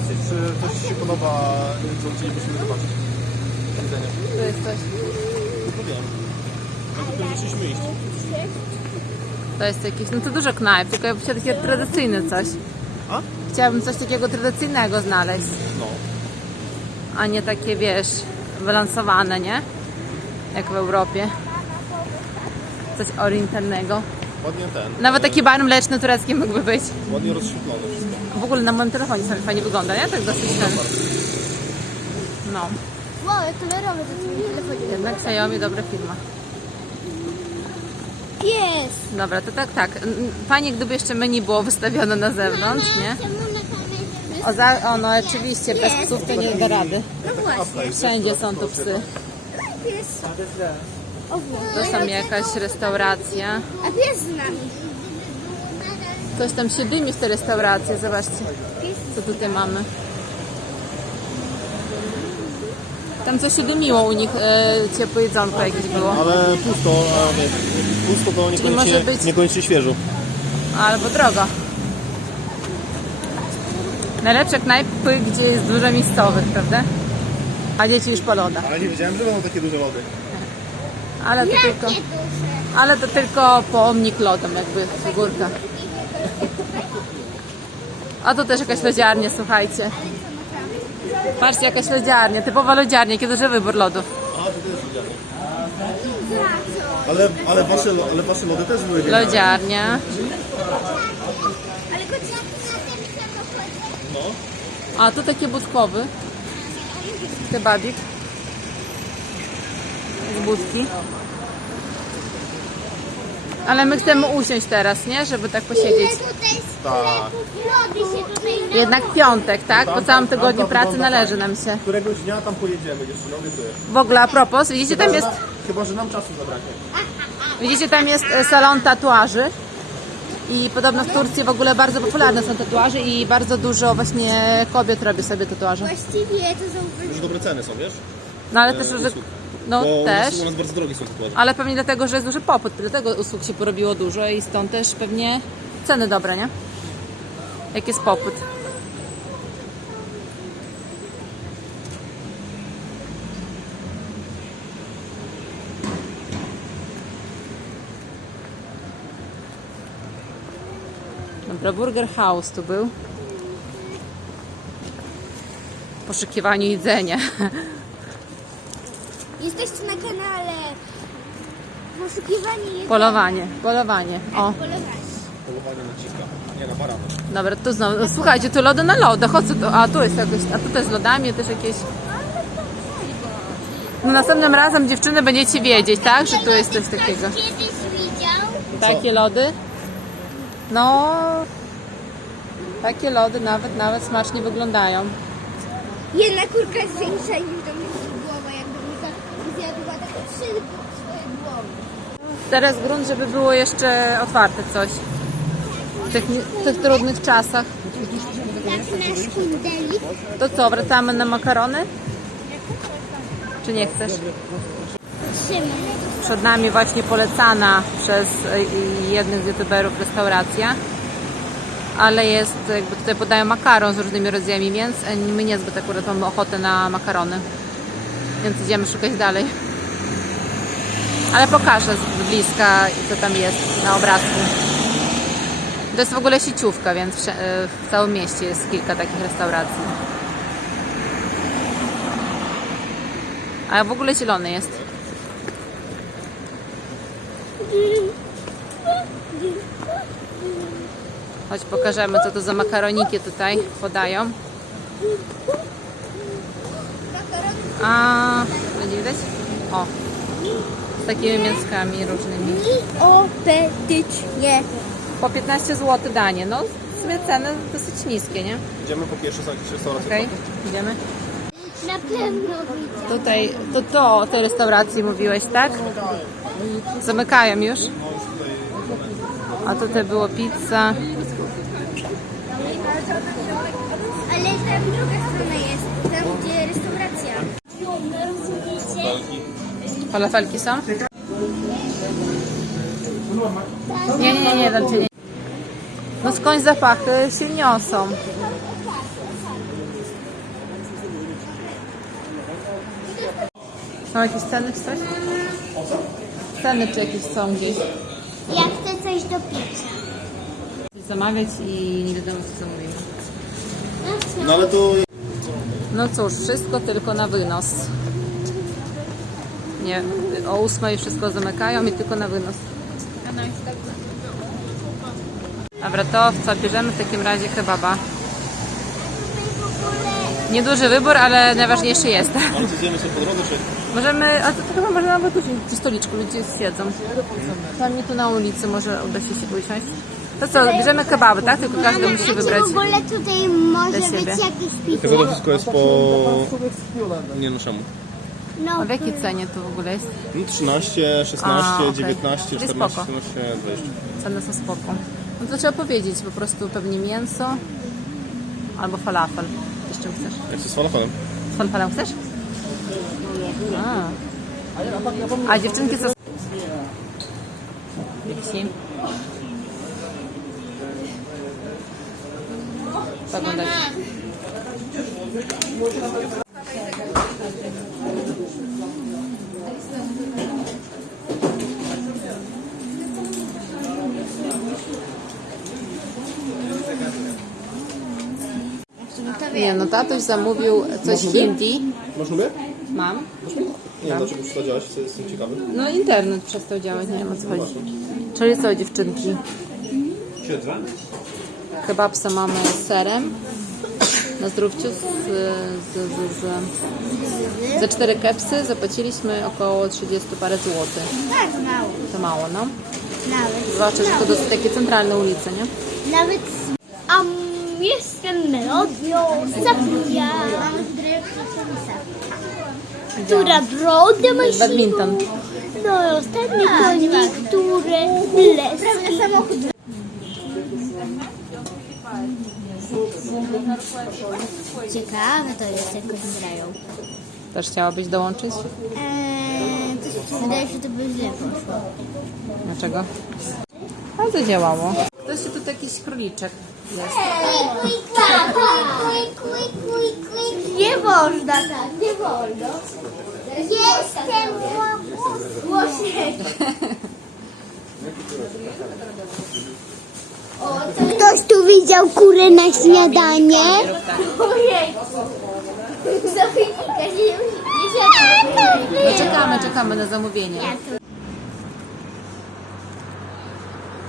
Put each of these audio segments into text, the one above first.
patrzeć, czy coś Ci się podoba, co chcielibyśmy zobaczyć. Do widzenia. Tu jest coś. No to wiem. No to iść. To jest jakieś, no to dużo knajp, tylko ja bym chciała takie tradycyjne coś. A? Chciałabym coś takiego tradycyjnego znaleźć, No. a nie takie, wiesz, wylansowane, nie? Jak w Europie. Coś orientalnego. Ładnie ten. Nawet taki bar mleczny turecki mógłby być. Ładnie rozświetlone wszystko. W ogóle na moim telefonie sobie fajnie wygląda, nie? Tak dosyć ten. No, Wow, jak kolorowe to twoje telefonie. jednak Xiaomi dobra firma. Pies! Dobra, to tak, tak. Fajnie, gdyby jeszcze menu było wystawione na zewnątrz, nie? O, za, o no oczywiście, bez psów to nie da rady. No właśnie. Wszędzie są tu psy. Pies. To są jakaś restauracja. A pies z nami. Coś tam się dymi w te restauracje, zobaczcie. Co tutaj mamy. Tam coś się dymiło u nich, e, ciepłe jedzonko jakieś było. Ale pusto, a wiesz, pusto to niekoniecznie, może być- niekoniecznie świeżo. Albo drogo. Najlepsze knajpy, gdzie jest dużo miejscowych, prawda? A dzieci już po lodach. Ale nie wiedziałem, że będą takie duże lody. Ale to tylko, ale to tylko pomnik lodom, jakby figurka. A tu też jakaś lodziarnia, słuchajcie. Patrzcie, jakaś lodziarnia, typowa lodziarnia, kiedy duży wybór lodów. A, to też. Ale, ale, wasze, ale wasze lody też były genialne. Lodziarnia. No. A tu taki budkowy. Kebabik. Z budki. Ale my chcemy usiąść teraz, nie? Żeby tak posiedzieć. Tutaj Tak. Jednak piątek, tak? Po całym tygodniu pracy wygląda należy tak. nam się. Któregoś dnia tam pojedziemy, obiecuję. W ogóle a propos, widzicie tam jest, Chyba, że nam czasu zabraknie. widzicie tam jest e, salon tatuaży. I podobno w Turcji w ogóle bardzo popularne są tatuaże i bardzo dużo właśnie kobiet robi sobie tatuaże. Właściwie to zauważyłem. Już dobre ceny są, wiesz? No ale też, że usług. No Bo też. u nas bardzo drogie są tatuaże. Ale pewnie dlatego, że jest duży popyt, dlatego usług się porobiło dużo i stąd też pewnie ceny dobre, nie? Jak jest popyt. Dobra, Burger House tu był. W poszukiwaniu jedzenia. Jesteście na kanale poszukiwanie jedzenia. Polowanie, polowanie. O. Polowanie. Polowanie na dzika, nie na barana. Dobra, tu znowu. No, słuchajcie, tu lody na lodach. O co to? A tu jest jakieś. A tu też z lodami, też jakieś. No, następnym razem dziewczyny będziecie wiedzieć, tak? Że tu jest coś takiego. Ktoś kiedyś widział? Takie lody. No. Takie lody nawet, nawet smacznie wyglądają. Jedna kurka jest większa niż do mnie głowa, jakby mi tak zjadła takie trzy swoje głowy. Teraz grunt, żeby było jeszcze otwarte coś. W tych, w tych trudnych czasach. To co, wracamy na makarony? Czy nie chcesz? Przed nami właśnie polecana przez jednych z youtuberów restauracja. Ale jest, jakby tutaj podają makaron z różnymi rodzajami a My niezbyt akurat mamy ochotę na makarony. Więc idziemy szukać dalej. Ale pokażę z bliska, co tam jest na obrazku. To jest w ogóle sieciówka, więc y, w całym mieście jest kilka takich restauracji. A w ogóle zielony jest. Chodź pokażemy, co to za makaroniki tutaj podają. A, będzie widać? O, takimi mięskami różnymi. I opetycznie. Po 15 zł danie. No, w sumie ceny dosyć niskie, nie? Idziemy po pierwsze za jakieś restauracje. Okej, idziemy. Na pewno. Tutaj, to to o tej restauracji mówiłeś, tak? Zamykają już. A tutaj było pizza. Ale tam druga strona jest, tam gdzie restauracja. Falafelki są? Nie, nie, nie, tam nie. No skąd zapachy się niosą? Są jakieś ceny czy coś? Ceny czy jakieś są gdzieś? Ja chcę coś do picia. Zamawiać i nie wiadomo co zamówimy. No, no. no ale to... No cóż, wszystko tylko na wynos. Nie, o ósmej wszystko zamykają i tylko na wynos. Dobra, to w co bierzemy w takim razie kebaba? Nieduży wybór, ale najważniejszy jest. ale co zjemy sobie po drodze, czy... Możemy, a to, to chyba można nawet tu przy stoliczku, ludzie siedzą. Sami tu na ulicy może uda się się usiąść. To co, bierzemy kebaby, tak? Tylko każdy musi wybrać. w ogóle tutaj może być siebie. jakieś piwo? Tylko to wszystko jest po... Nie no czemu? No, A w jakiej cenie to w ogóle jest? No 13, 16, A, okej. 19, Czyli 14, spoko. 17, 20. Ceny są spoko. No to trzeba powiedzieć, po prostu pewnie mięso albo falafel. Jeszcze czym chcesz? Jak to z falafelem? Z falafelem chcesz? A, a dziewczynki co? Jeśli. Zaglądać. Nie, no tatuś zamówił coś hindi. Masz numer? Mam. Nie wiem, dlaczego przestał działać, co jestem ciekawy. No internet przestał działać, nie wiem o co chodzi. Czyli co dziewczynki? Siedzę. Kebabsa mamy z serem. Na zdrówciu z, z, z, z, za cztery kepsy zapłaciliśmy około 30 parę złotych. tak, mało. To mało, no. Nawet. Zwłaszcza, że to dosyć takie centralne ulice, nie? Nawet. A jestem melodią dyrektorza która brodę ma Badminton. No i ostatnie to niektóre leski. samochód. Ciekawe to jest, jak oni grają. Też chciałabyś dołączyć? Eee, to się wydaje, że to by źle poszło. Dlaczego? A zadziałało. To się tu jakiś króliczek. Nie można tak, nie wolno. Jestem Łosiek. Ktoś tu widział kurę na śniadanie? No czekamy, czekamy na zamówienie.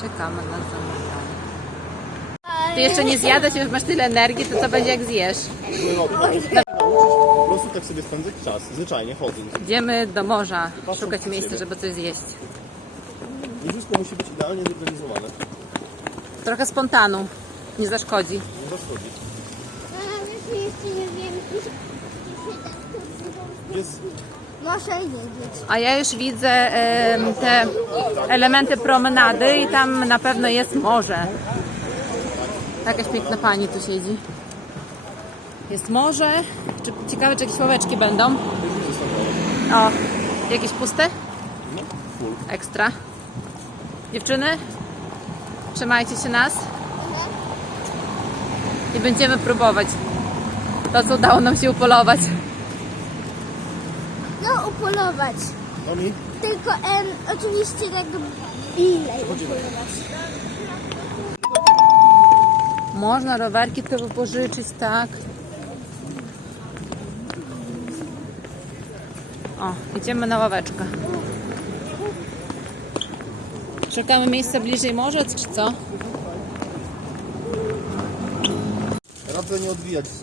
Czekamy na zamówienie. Ty jeszcze nie zjadłeś, już masz tyle energii, to co będzie jak zjesz? Po prostu tak sobie spędzę czas, zwyczajnie chodząc. Idziemy do morza szukać miejsca, żeby coś zjeść. Nie wszystko musi być idealnie zorganizowane. Trochę spontanu, nie zaszkodzi. Nie zaszkodzi. Jest wiedzieć. A ja już widzę em, te elementy promenady i tam na pewno jest morze. Jakaś piękna pani tu siedzi. Jest morze. Czy, ciekawe, czy jakieś ławeczki będą. O, jakieś puste? Ekstra. Dziewczyny, trzymajcie się nas. I będziemy próbować to, co udało nam się upolować. No, upolować. Oni? Tylko em, oczywiście tak ile upolować. Można rowerki tylko pożyczyć, tak. O, idziemy na ławeczkę. Szukamy miejsca bliżej morza, czy co? Radzę nie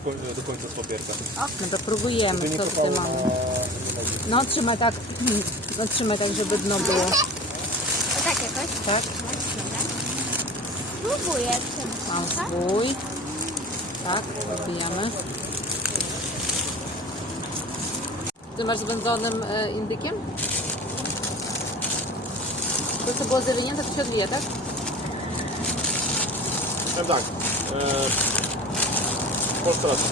koń- do końca z papierka. No to próbujemy, Żeby nie co tutaj kopało mamy. No trzymaj tak, no trzymaj tak, żeby dno było. Tak jakoś? Tak? Próbuję. Mam swój. Tak, odbijamy. Ty masz z wędzonym e, indykiem? To co było zawinięte, to się odbija, tak? Powiem tak. E... Polska racja.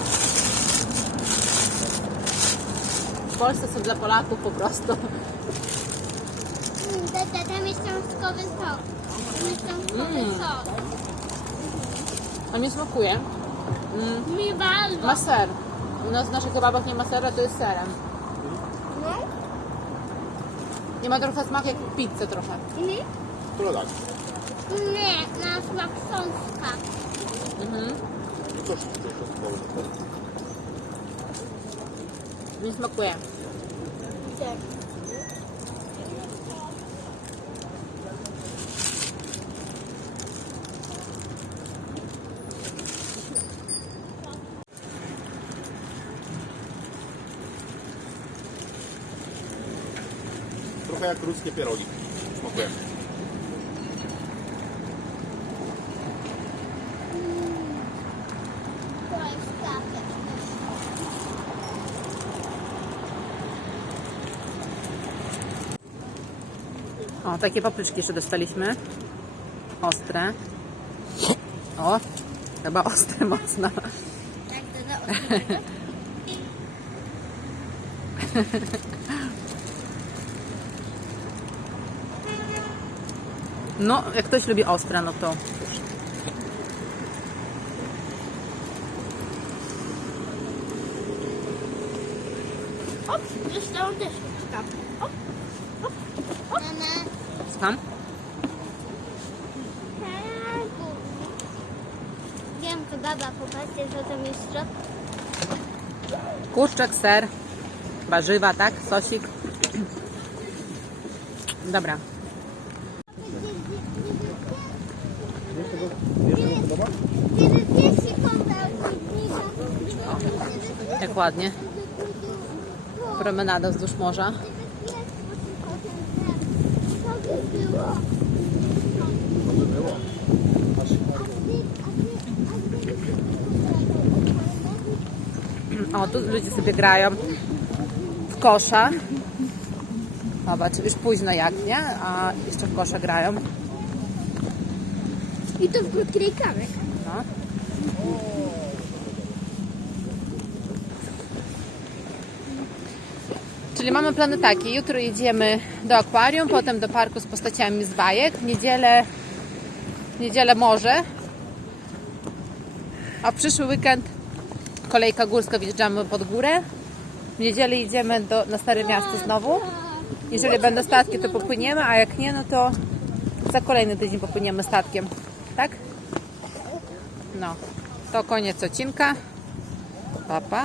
W Polsce są dla Polaków po prostu. Mm, ta- Tam jest cząstkowy sok. Mm. A mi smakuje. Mi bardzo. Ma ser. U nas w naszych kebabach nie ma sera, to jest serem. No? Nie ma trochę smaku jak pizzę trochę. Mhm. To tak. Nie, na smak sąska. Mhm. I. Nie smakuje. Tak. Trochę jak ruskie pierogi. Smakuje. O, takie papryczki jeszcze dostaliśmy. Ostre. O, chyba ostre mocno. Tak, to do ostrego. No, jak ktoś lubi ostre, no to cóż. Op, dostałam też łyżka. Op, op, op. Mama. Wiem, to baba, popatrzcie, co tam jest w środku. Kurczak, ser, warzywa, tak? Sosik. Dobra. Jeszcze wam podoba? Kiedy piesi kąpał, Jak ładnie. Promenada wzdłuż morza. O, tu ludzie sobie grają w kosza. Zobacz, już późno jak, nie? A jeszcze w kosza grają. I to w krótkiej rękawek. Czyli mamy plany takie. Jutro jedziemy do akwarium, potem do parku z postaciami z bajek. W niedzielę, w niedzielę morze. A w przyszły weekend kolejka górska, wjeżdżamy pod górę. W niedzielę idziemy do, na Stare Miasto znowu. Jeżeli będą statki, to popłyniemy, a jak nie, no to za kolejny tydzień popłyniemy statkiem. Tak? No, to koniec odcinka. Pa, pa.